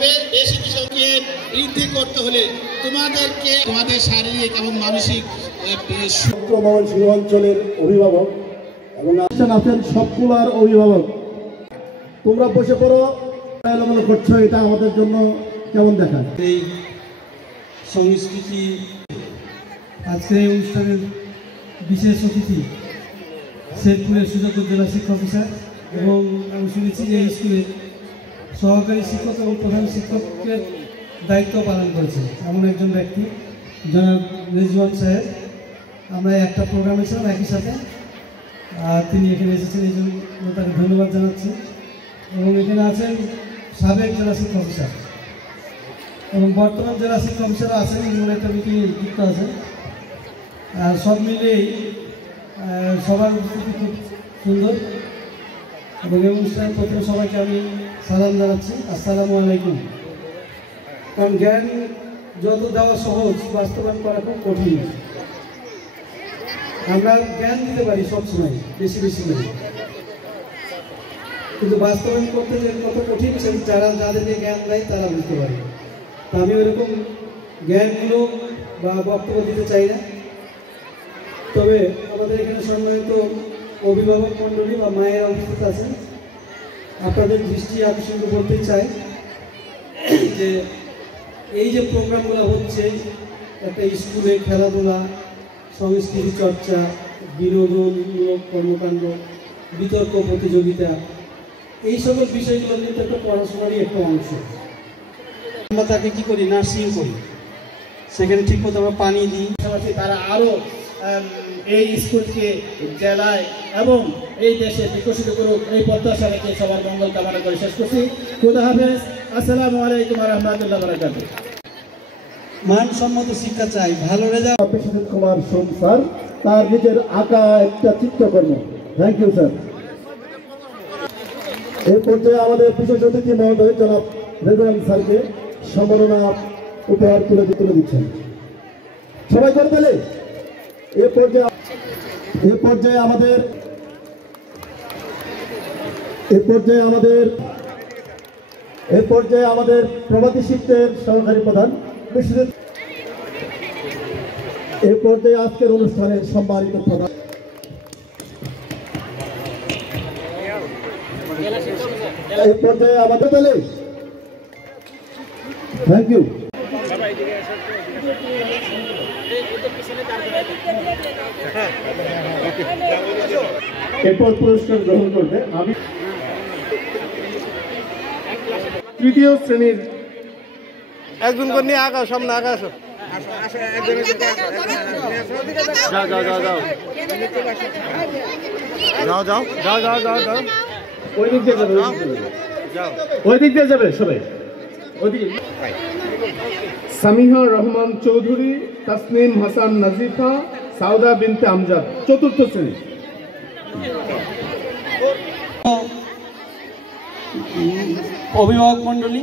হবে। বেশি বিষয়কে বৃদ্ধি করতে হলে তোমাদের শারীরিক এবং মানসিক অঞ্চলের অভিভাবক এবং আছেন সবগুলার অভিভাবক, তোমরা বসে পড়ো, এলোমেলো করছো, এটা আমাদের জন্য কেমন দেখায়? এই সংস্কৃতি আজকে এই অনুষ্ঠানের বিশেষ অতিথি শেরপুরের সুযোগ্য জেলা শিক্ষা অফিসার এবং আমি শুনেছি যে স্কুলের সহকারী শিক্ষক এবং প্রধান শিক্ষকের দায়িত্ব পালন করেছে এমন একজন ব্যক্তি জনাব রেজওয়ান সাহেব। আমরা একটা প্রোগ্রামে ছিলাম একই সাথে, তিনি এখানে এসেছেন, এই জন্য তাকে ধন্যবাদ জানাচ্ছি। এবং এখানে আছেন সাবেক জেলা শিক্ষা অফিসার এবং বর্তমান জেলা শিক্ষা অফিসারও আছেন, এমন একটা মিটিংয়ে যুক্ত আছেন। আর সব মিলিয়েই সবার উপস্থিতি খুব সুন্দর এবং এই অনুষ্ঠানের প্রথমে সবাইকে আমি সালাম জানাচ্ছি, আসসালামু আলাইকুম। কারণ জ্ঞান যত দেওয়া সহজ, বাস্তবায়ন করা খুব কঠিন। আমরা জ্ঞান দিতে পারি সবসময় বেশি বেশি করে, কিন্তু বাস্তবায়ন করতে যে কত কঠিন সে যাদেরকে জ্ঞান দেয় তারা বুঝতে পারে। তা আমি ওরকম জ্ঞানগুলো বা বক্তব্য দিতে চাই না। তবে আমাদের এখানে সম্মানিত অভিভাবক মণ্ডলী বা মায়েরা উপস্থিত আছেন, আপনাদের দৃষ্টি আকর্ষণ করতে চাই যে এই যে প্রোগ্রামগুলো হচ্ছে, একটা স্কুলে খেলাধুলা, সংস্কৃতি চর্চা, বিনোদনমূলক কর্মকাণ্ড, বিতর্ক প্রতিযোগিতা, এই সকল বিষয়গুলো কিন্তু একটা পড়াশোনারই একটা অংশ। আমরা তাকে কী করি, নার্সিং করি, সেখানে ঠিক মতো আমরা পানি দিই। তারা আরও এই স্কুলকে জেলায় এবং এই দেশে বিকশিত করুক, এই প্রত্যাশা রেখে সবার মঙ্গল কামনা করে শেষ করছি। খুদা হাফেজ, আসসালামু আলাইকুম ওয়া রাহমাতুল্লাহি ওয়া বারাকাতুহু। মানসম্মত শিক্ষা চাই, ভালো রেজাল্ট। বিশ্বজিৎ কুমার সোম স্যার তার নিজের আঁকা একটা চিত্রকর্ম, থ্যাংক ইউ স্যার। এই পর্যায়ে আমাদের বিশেষ অতিথি মহোদয় জনাব রেজওয়ান স্যারকে সম্মাননা উপহার তুলে দিচ্ছেন। সবাই করে দিলে এ পর্যায়ে আমাদের প্রভাতী শিল্পের সহকারী প্রধান বিশ্বজিৎ, এ পর্যায়ে আজকের অনুষ্ঠানের সম্মানিত প্রধান এই পর্যায়ে আমাদের দলে, থ্যাংক ইউ। এরপর পুরস্কার গ্রহণ করবে আমি তৃতীয় শ্রেণীর একজন করে নিয়ে আগাও, সামনে আগাও, যাও। ওই দিক দিয়ে যাবে, ওই দিক দিয়ে যাবে সবাই, ওইদিকে। সামিহা রহমান চৌধুরী, তাসনিম হাসান নাজিফা, সাউদা বিনতে আমজাদ, চতুর্থ শ্রেণী। অভিভাবক মণ্ডলী।